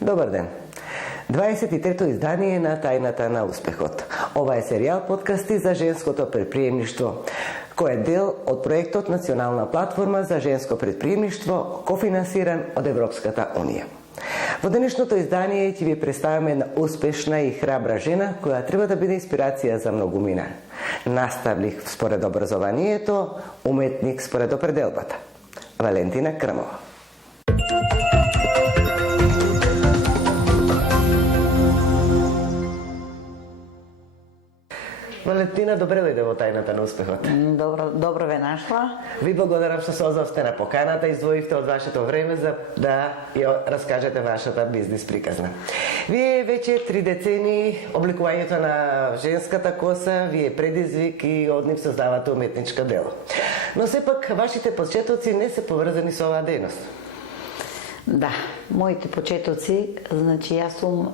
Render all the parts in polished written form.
Добар ден! 23-то издание на Тајната на успехот. Ова е серијал подкасти за женското предприемништво, кој е дел од проектот Национална платформа за женско предприемништво, кофинансиран од Европската Унија. Во денешното издание ќе ви представиме една успешна и храбра жена која треба да биде инспирација за многумина. Наставник според образованието, уметник според определбата. Валентина Крмова. Валентина, добре дојде во Тајната на успехот. Добро ве нашла. Ви благодарам што се озвавте на поканата и издвоивте од вашето време за да ја раскажете вашата бизнис приказна. Вие веќе 3 децени обликувањето на женската коса ви е предизвик и од нив создавате уметничко дело. Но сепак вашите почетоци не се поврзани со оваа дејност. Да, моите почетоци, значи јас сум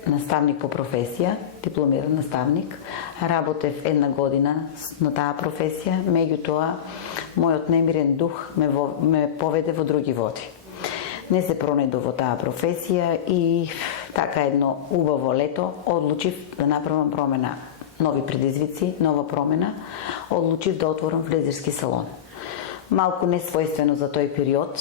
наставник по професија, дипломиран наставник. Работев 1 година на таа професија, меѓутоа мојот немирен дух ме поведе во други води. Не се пронајдов во таа професија и така едно убаво лето одлучив да направам промена, нови предизвици, нова промена. Одлучив да отворам фризерски салон. Малку несвојствено за тој период.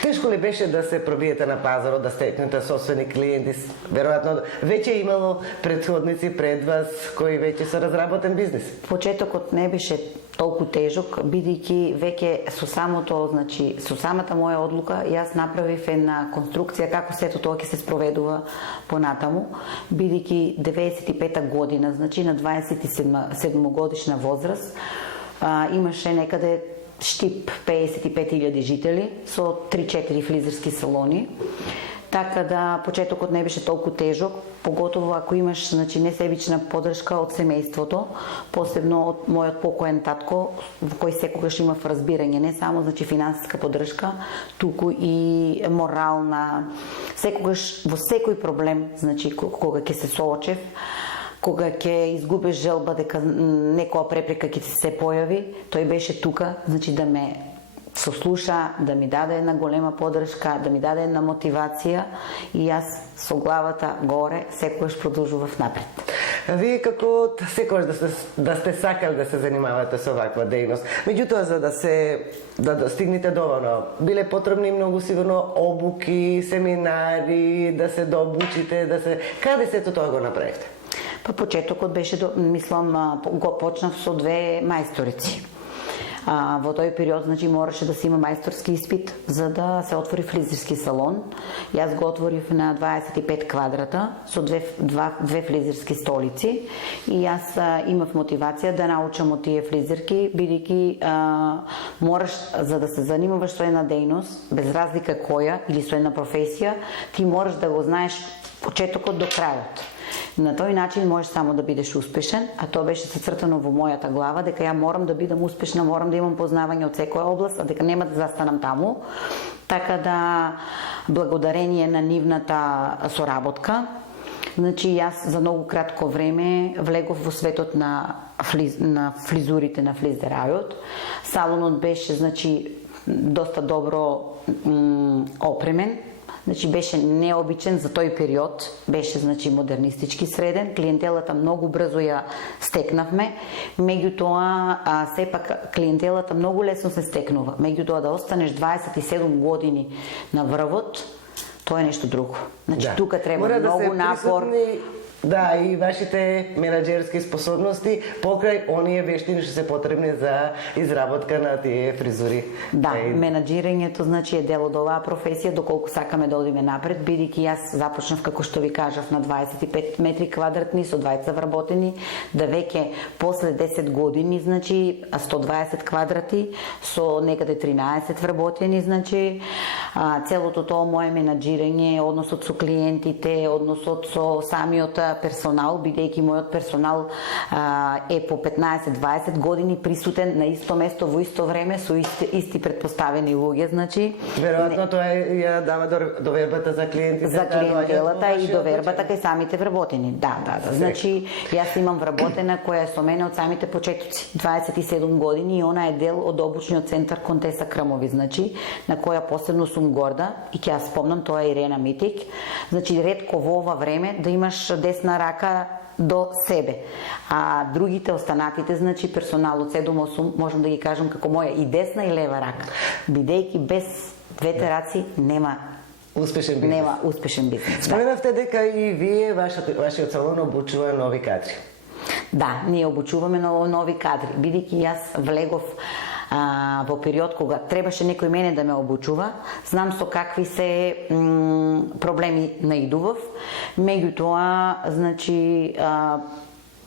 Тешко ли беше да се пробиете на пазарот, да стекнете собствени клиенти? Веројатно веќе имало претходници пред вас кои веќе се разработен бизнис. Почетокот не беше толку тежок, бидејќи веќе со самото, значи со самата моја одлука, јас направив една конструкција како сето тоа ќе се спроведува понатаму, бидејќи 95-та година, значи на 27 годишна возраст, имаше некаде штип 55.000 жители со 3-4 фризерски салони. Така да почетокот не беше толку тежок, поготово ако имаш, значи, несебична поддршка од семејството, посебно од мојот покоен татко, во кој секогаш имав разбирање, не само, значи, финансиска поддршка, туку и морална. Секогаш во секој проблем, значи, кога ќе се соочев, кога ќе изгубиш желба дека некоја препрека ќе ти се појави, тој беше тука, значи да ме сослуша, да ми даде една голема поддршка, да ми даде една мотивација и јас со главата горе секогаш продолжував напред. Вие како секогаш да сте сакали да се занимавате со ваква дејност. Меѓутоа за да достигнете до оно, биле потребни многу сигурно обуки, семинари, да се дообучите, Каде сето тоа го направивте? Па почетокот беше, мислам, го почнав со 2 мајсторици. Во тој период, значи, мораше да се има мајсторски испит за да се отвори фризерски салон. Јас го отворив на 25 квадрата со две фризерски столици и јас имав мотивација да научам од тие фризерки, бидејќи мораш, за да се занимаваш со една дејност, без разлика која или со една професија, ти мораш да го знаеш почетокот до крајот. На тој начин можеш само да бидеш успешен, а тоа беше зацртано во мојата глава, дека ја морам да бидам успешна, морам да имам познавање од секоја област, а дека нема да застанам таму. Така да, благодарение на нивната соработка, значи јас за многу кратко време влегов во светот на фризурите на фризерајот. Салонот беше, значи, доста добро опремен. Значи беше необичен за тој период, беше, значи, модернистички среден, клиентелата многу брзо ја стекнавме, меѓутоа сепак клиентелата многу лесно се стекнува, меѓутоа да останеш 27 години на врвот, тоа е нешто друго. Значи да. Тука треба многу напор. Да, и вашите менаџерски способности покрај оние вештини што се потребни за изработка на тие фризури. Да, менаџирањето, значи, е дел од оваа професија, доколку сакаме да одиме напред, бидејќи јас започнав, како што ви кажав, на 25 метри квадратни со 20 вработени, да веќе после 10 години, значи, 120 квадрати со некаде 13 вработени, значи, целото тоа мое менаџирање, односот со клиентите, односот со самиот персонал, бидејќи мојот персонал е по 15-20 години присутен на исто место во исто време со исти предпоставени луѓе, значи веројатно тоа ја дава довербата за клиентите, за клиентелата и довербата кај самите вработени. Да. Значи јас имам вработена која е со мене од самите почетоци, 27 години, и она е дел од обучниот центар Контеса Крмови, значи на која посебно сум сум горда и ќе ја спомнам, тоа е Ирена Митик. Значи ретко во ова време да имаш десна рака до себе. А другите останатите, значи персонал од 7-8, можам да ги кажам како моја и десна и лева рака. Бидејќи без двете раци нема успешен бизнес. Нема успешен бизнес. Споменавте дека и вие вашиот салон обучува нови кадри. Да, ние обучуваме нови кадри. Бидејќи јас влегов во период кога требаше некој мене да ме обучува, знам со какви се проблеми наидував. Меѓутоа, значи,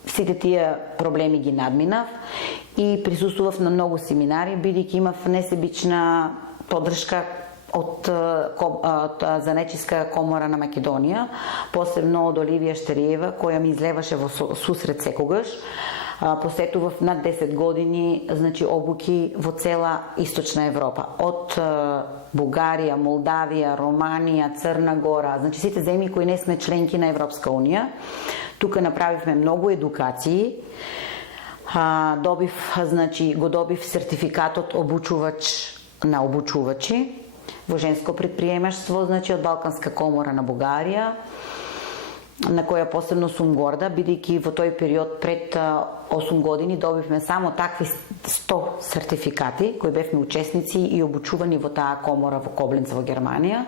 сите тие проблеми ги надминав и присуствував на многу семинари, бидејќи имав несебична поддршка од Занечиска комора на Македонија, посебно од Оливија Штериева, која ми излеваше во сусрет секогаш. Посетував над 10 години, значи, обуки во цела Источна Европа, од Бугарија, Молдавија, Романија, Црна Гора, значи сите земји кои не сме членки на Европска унија. Тука направивме многу едукации. Го добив сертификатот обучувач на обучувачи во женско предприемаштво, значи од Балканска комора на Бугарија, на која посебно сум горда, бидејќи во тој период пред 8 години добивме само такви 100 сертификати, кои бевме учесници и обучувани во таа комора во Кобленц во Германија.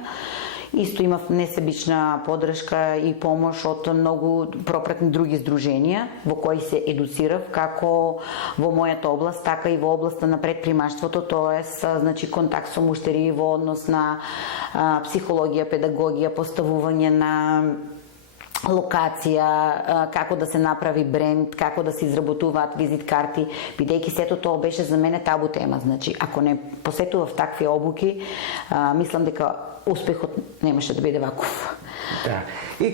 Исто имав несебична поддршка и помош од многу пропратни други здруженија во кои се едуцирав како во мојата област, така и во областа на предпримаштвото, тоест, значи, контакт со муштери во однос на психологија, педагогија, поставување на локација, како да се направи бренд, како да се изработуваат визит карти, бидејќи сето тоа беше за мене табу тема. Значи, ако не посетував такви обуки, мислам дека успехот немаше да биде ваков. Да. И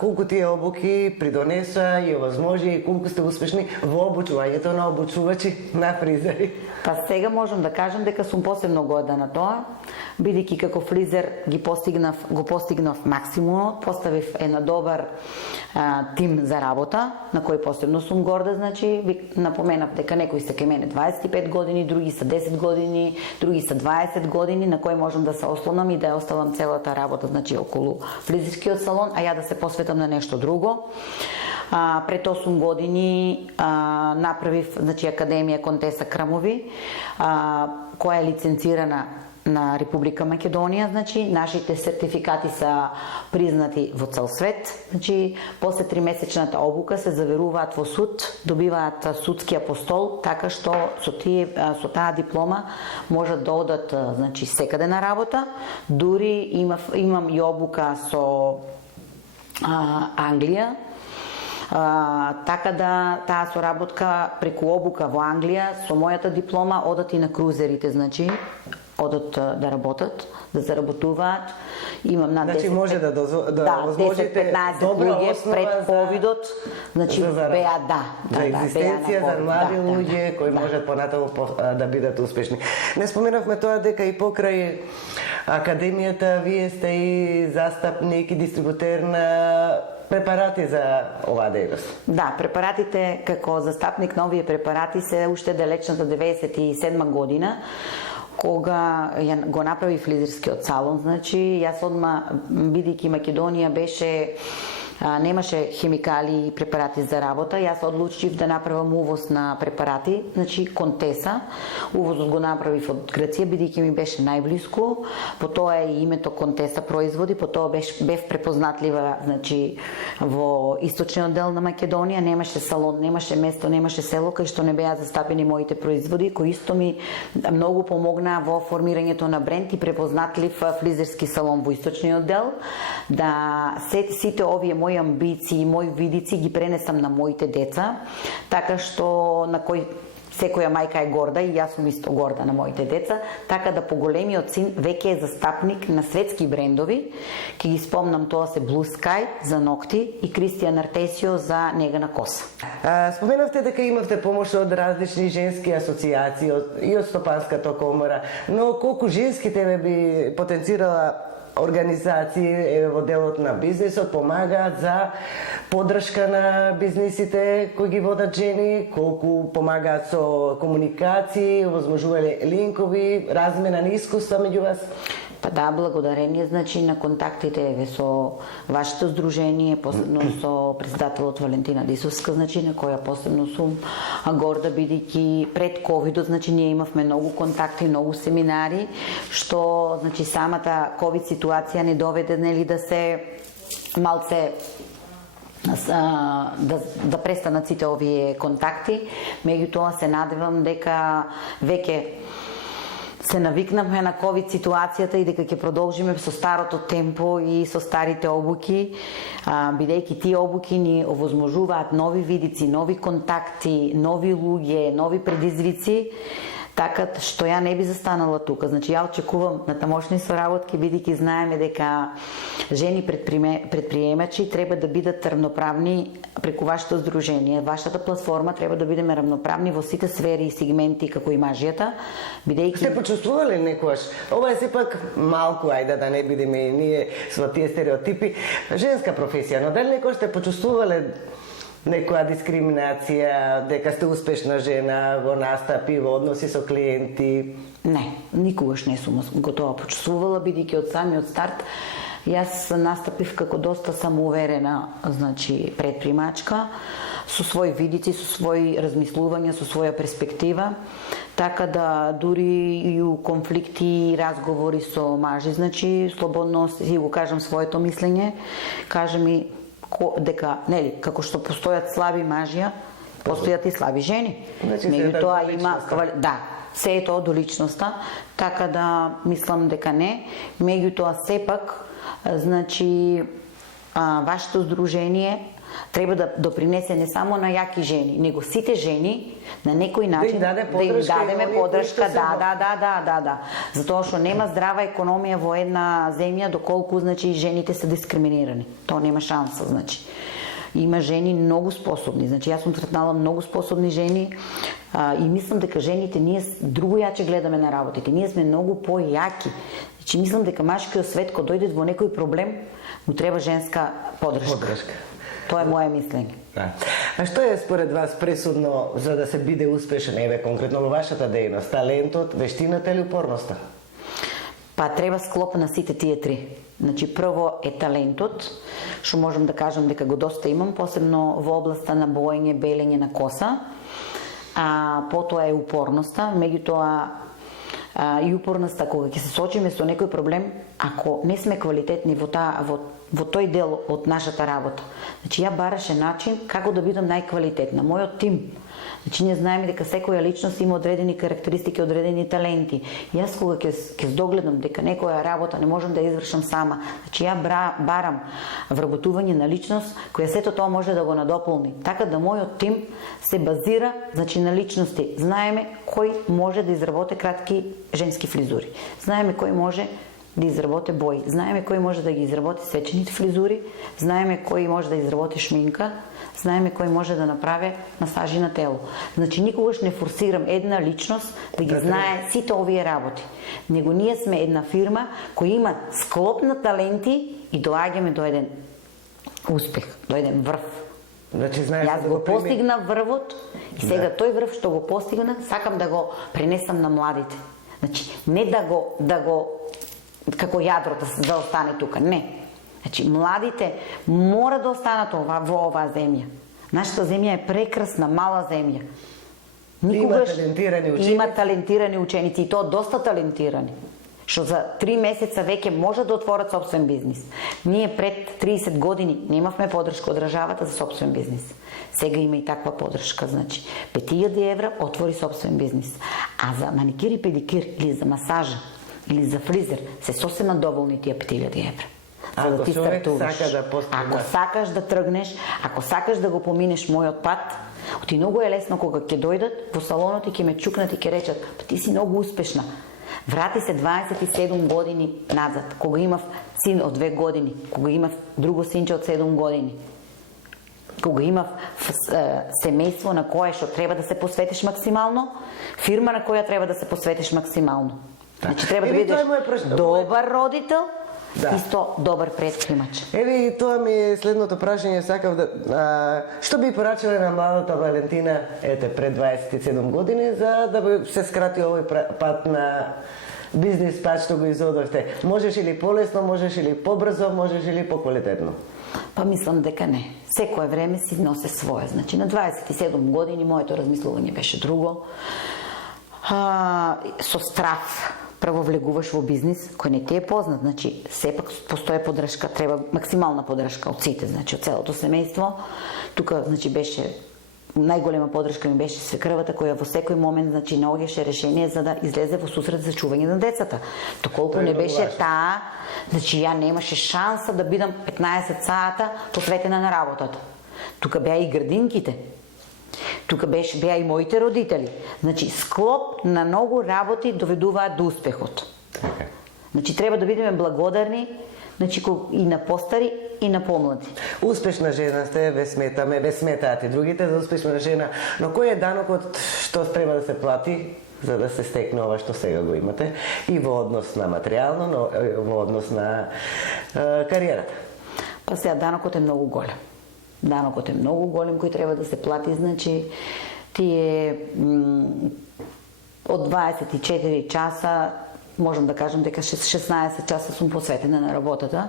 колку тие обуки придонеса и овозможи и колку сте успешни во обучувањето на обучувачи на фризери? Па сега можам да кажам дека сум посебно горда на тоа, бидејќи како фризер го постигнав максимумот, поставив една добар тим за работа, на кој посебно сум горда, значи напоменав дека некои се кај мене 25 години, други са 10 години, други са 20 години, на кој можам да се ослонам и да ја оставам целата работа, значи околу фризерскиот салон, а ја да се посветам на нешто друго. Пред 8 години направив, значи, Академија Контеса Крамови, која е лиценцирана на Република Македонија, значи нашите сертификати се признати во цел свет. Значи после 3-месечната обука се заверуваат во суд, добиваат судски апостол, така што со таа диплома можат да одат, значи, секаде на работа. Дури имам и обука со Англија, така да таа соработка преку обука во Англија со мојата диплома одат и на крузерите, значи одат да работат, да заработуваат. Имам над 10, значи може да возможите 10-15 луѓе пред ковидот, значи беа за екзистенција за млади луѓе кои можат понатаму да бидат успешни. Не споменавме тоа дека и покрај Академијата вие сте и застапник и дистрибутер на препарати за оваа дејност. Да, препаратите како застапник на овие препарати се уште далечната 97 година, кога го направи фризерскиот салон. Значи, јас одма, бидејќи Македонија немаше хемикали и препарати за работа, јас одлучив да направам увоз на препарати, значи Контеса. Увозот го направив од Грција, бидејќи ми беше најблиску. По тоа е и името Контеса производи, по тоа бев препознатлива, значи, во источниот дел на Македонија. Немаше салон, немаше место, немаше село кај што не беа застапени моите производи, кои исто ми многу помогна во формирањето на бренд и препознатлив фризерски салон во источниот дел. Да сите овие мои амбиции и мои видици ги пренесам на моите деца, така што на кој секоја мајка е горда и јас сум исто горда на моите деца, така да поголемиот син веќе е застапник на светски брендови. Ке ги спомнам, тоа се Blue Sky за ногти и Кристијан Артесио за нега на коса. Споменавте дека имавте помош од различни женски асоциации и од Стопанската комора, но колку женски тебе би потенцирала организации во делот на бизнисот помагаат за поддршка на бизнисите кои ги водат жени, колку помагаат со комуникации, овозможување линкови, размена на искуства меѓу вас? Па да, благодарение значи на контактите со вашето здружение, посебно со председателот Валентина Дисовска, значи на која посебно сум горда, бидејќи пред ковидот, значи ние имавме многу контакти, многу семинари, што значи самата ковид ситуација не доведе нели да се малце да престанат сите овие контакти. Меѓутоа се надевам дека веќе се навикнавме на ковид ситуацијата и дека ќе продолжиме со старото темпо и со старите обуки, бидејќи тие обуки ни овозможуваат нови видици, нови контакти, нови луѓе, нови предизвици, така што ја не би застанала тука. Значи ја очекувам на тамошни соработки, бидејќи знаеме дека жени предприемачи треба да бидат равноправни преку вашето здружение. Вашата платформа треба да бидеме равноправни во сите сфери и сегменти како и мажјата, бидејќи Сте почувствувале некојаш? Ова е сепак малку, ајде да не бидеме и ние со тие стереотипи, женска професија, но дали некојаш сте почувствувале некоја дискриминација, дека сте успешна жена во настапи, во односи со клиенти? Не, никогаш не сум го тоа почувствувала, бидејќи од самиот старт јас настапив како доста самоуверена, значи предпримачка, со своји видици, со своји размислувања, со своја перспектива, така да дури и у конфликти и разговори со мажи, значи слободно си го кажам своето мислење, кажа ми дека, нели, како што постојат слаби мажја, постојат и слаби жени. Меѓутоа има, да, се е тоа до личноста, така да мислам дека не. Меѓутоа сепак, значи, вашето здружение треба да допринесе не само на јаки жени, него сите жени на некој начин да им дадеме поддршка, да. Затоа што нема здрава економија во една земја доколку значи жените се дискриминирани. Тоа нема шанса, значи. Има жени многу способни. Значи јас сум сретнала многу способни жени и мислам дека жените ние друго јаче гледаме на работите. Ние сме многу појаки. Значи мислам дека машкиот свет кога дојде во некој проблем, му треба женска поддршка. Тоа е моје мислење. Да. А што е според вас пресудно за да се биде успешен, еве конкретно во вашата дејност? Талентот, вештината или упорноста? Па треба склоп на сите тие три. Значи прво е талентот, што можам да кажам дека го доста имам, посебно во областа на боење, белење на коса. Потоа е упорноста, меѓутоа и упорноста кога ќе се соочиме со некој проблем, ако не сме квалитетни во тој дел од нашата работа. Значи ја бараше начин како да бидам најквалитетна. Мојот тим. Значи ние знаеме дека секоја личност има одредени карактеристики, одредени таленти. Јас кога ќе догледам дека некоја работа не можам да ја извршам сама, значи ја барам вработување на личност која сето тоа може да го надополни. Така да мојот тим се базира значи на личности. Знаеме кој може да изработи кратки женски фризури. Знаеме кој може да изработи бои. Знаеме кој може да ги изработи свечените фризури, знаеме кој може да изработи шминка, знаеме кој може да направи масажи на тело. Значи никогаш не форсирам една личност да ги знае сите овие работи. Него ние сме една фирма која има склоп на таленти и доаѓаме до еден успех, до еден врв. Значи јас го постигна врвот и сега тој врв што го постигна, сакам да го пренесам на младите. Значи не да го како јадрото да остане тука. Не. Значи, младите мора да останат во оваа земја. Нашата земја е прекрасна, мала земја. Има талентирани ученици. Има талентирани ученици и тоа доста талентирани. Што за 3 месеца веќе може да отворат собствен бизнис. Ние пред 30 години немавме поддршка од државата за собствен бизнис. Сега има и таква поддршка, значи 5000 евра отвори собствен бизнис. А за маникир и педикир или за масажа или за фризер се сосема доволни тие 5000 евра. За да ти стартуваш. Ако сакаш да тргнеш, ако сакаш да го поминеш мојот пат, ти многу е лесно кога ќе дојдат во салонот и ќе ме чукнат и ќе речат: "Па ти си многу успешна." Врати се 27 години назад, кога имав син од 2 години, кога имав друго синче од 7 години. Кога имав семејство на кое што треба да се посветиш максимално, фирма на која треба да се посветиш максимално. Значи треба да бидеш добар родител, Да. Исто добар предпримач. Еви, тоа ми е следното прашање, сакав да... што би порачале на младата Валентина, пред 27 години, за да се скрати овој пат на бизнис пат што го изодовте? Можеш или полесно, можеш или побрзо, можеш или поквалитетно? Па мислам дека не. Секое време си носе свое. Значи, на 27 години моето размислување беше друго. Со страф прво влегуваш во бизнис кој не ти е познат, значи сепак постои поддршка, треба максимална поддршка од сите, значи од целото семејство. Тука значи беше најголема поддршка ми беше свекрвата која во секој момент значи наоѓаше решение за да излезе во сусрет за чување на децата. Доколку не беше таа, значи ја немаше шанса да бидам 15 сата посветена на работата. Тука беа и градинките. Тука беа и моите родители. Значи, склоп на многу работи доведуваат до успехот. Значи, треба да бидеме благодарни, значи, и на постари, и на помлади. Успешна жена сте, ве сметаат и другите за успешна жена, но кој е данокот што треба да се плати за да се стекне ова што сега го имате и во однос на материјално, но во однос на кариерата? Па сега, данокот е многу голем. Данокот е многу голем кој треба да се плати, значи тие од 24 часа можам да кажам дека 16 часа сум посветена на работата.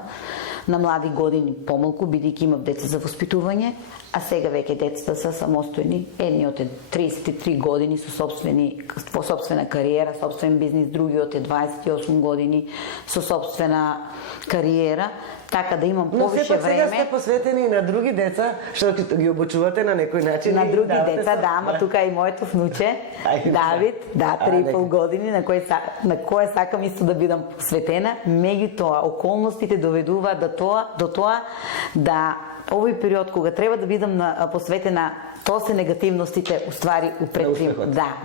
На млади години помалку, бидејќи имав деца за воспитување, а сега веќе децата се самостојни. Едниот е 33 години со собствена кариера, собствен бизнис, другиот е 28 години со собствена кариера, така да имам повише време. Но сепак сега сте посветени и на други деца, што ги обучувате на некој начин. На други деца, да, ама тука и моето внуче, Давид, 3,5 години, на кое сакам исто да бидам посветена. Меѓутоа, околностите доведуваат до тоа да овој период кога треба да бидам посветена, тоа се негативностите уствари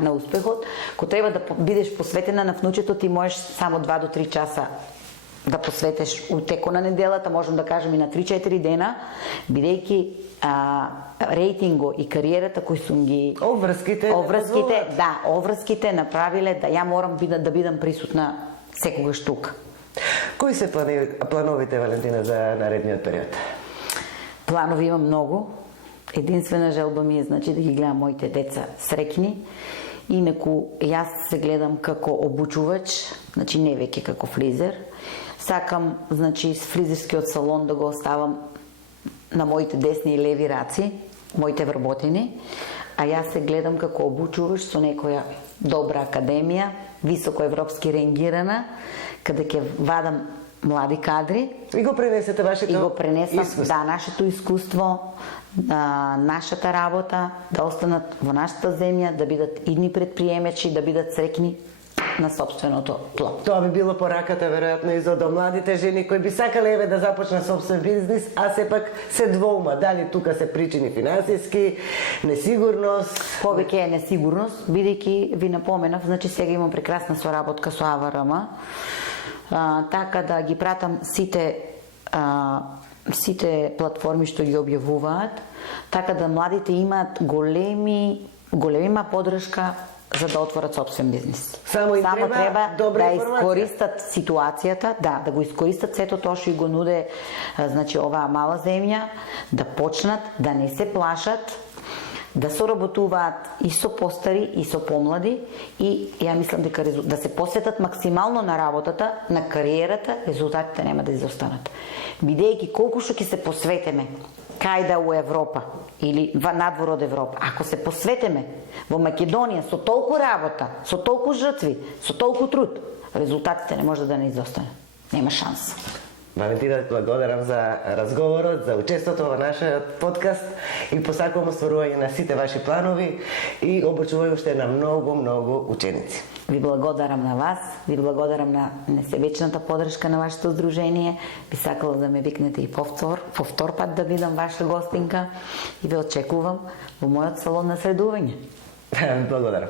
на успехот. Кога треба да бидеш посветена на внучето, ти можеш само 2 до 3 часа да посветеш у теко на неделата, можам да кажем и на 3-4 дена, бидејќи рейтинго и кариерата кои сум ги... Обврските направиле да ја морам да бидам присутна секогаш тука. Кои се плановите, Валентина, за наредниот период? Планови имам многу. Единствена желба ми е, значи, да ги гледам моите деца среќни. Инаку, јас се гледам како обучувач, значи не веќе како фризер. Сакам, значи, фризерскиот салон да го оставам на моите десни и леви раци, моите вработени, а јас се гледам како обучувач со некоја добра академија, високо европски ренгирана, каде ќе вадам млади кадри. И го пренесете вашето искуство. И го пренесам, да, нашето искуство, нашата работа, да останат во нашата земја, да бидат идни предприемачи, да бидат среќни на собственото тло. Тоа би било пораката, веројатно, и за до младите жени кои би сакале да започнат собствен бизнис, а сепак се двоума дали тука се причини финансиски, несигурност. Повеќе е несигурност, бидејќи ви напоменав, значи сега имам прекрасна соработка со АВРМ, така да ги пратам сите платформи што ги објавуваат, така да младите имаат голема поддршка за да отворат собствен бизнес. Само треба да искористат ситуацијата, да го искористат сето тоа што го нуде, значи оваа мала земја, да почнат, да не се плашат, да соработуваат и со постари и со помлади и ја мислам дека да се посветат максимално на работата, на кариерата, резултатите нема да изостанат. Бидејќи колку што ќе се посветиме кајда у Европа или надвор од Европа, ако се посветиме во Македонија со толку работа, со толку жртви, со толку труд, резултатите не може да не изостанат. Нема шанса. Валентина, благодарам за разговорот, за учеството во нашиот подкаст и посакувам остварување на сите ваши планови и обучување уште на многу ученици. Ви благодарам на вас, ви благодарам на несебечната поддршка на вашето здружение. Би сакала да ме викнете и повтор пат да бидам ваша гостинка и ве очекувам во мојот салон на средување. Благодарам.